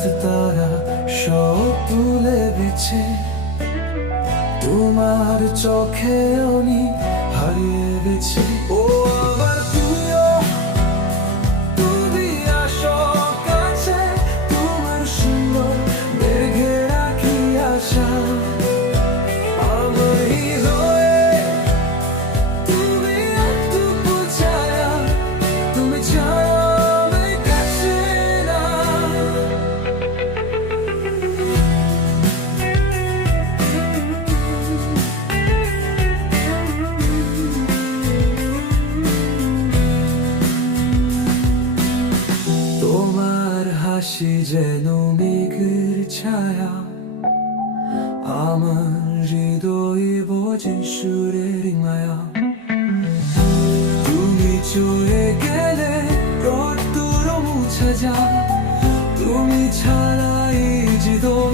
চাঁদ তারা সব তুলে গেছে তোমার চোখে উনি হারিয়ে গেছি। 이제 놈이 글자야. 아무리도 이보진 슈레링마야. 꿈이 저에게 내것도로 못 찾아 꿈이 차라이지도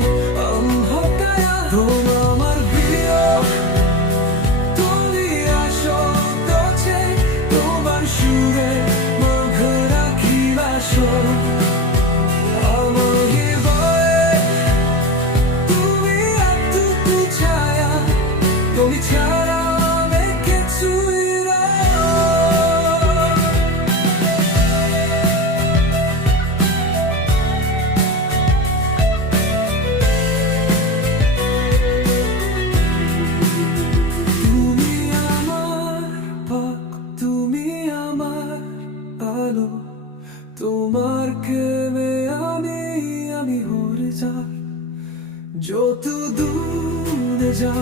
যত দূরে যা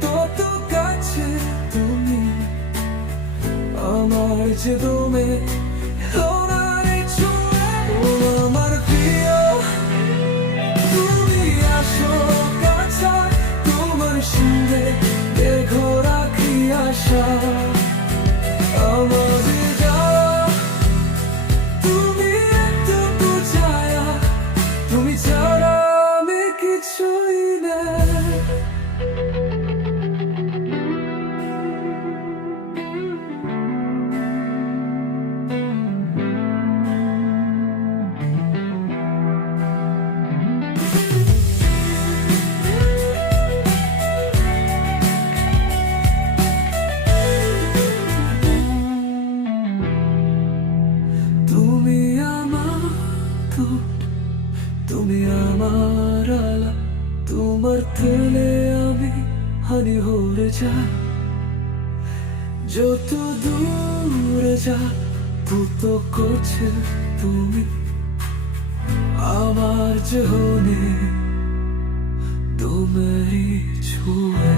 তত কাছে তুমি। আমার যে দমে তোমার তেলে আমি হানি হরে যা যত দূরে যা তুত করছে তুমি আমার জহনে। তোমারই ছুঁয়ে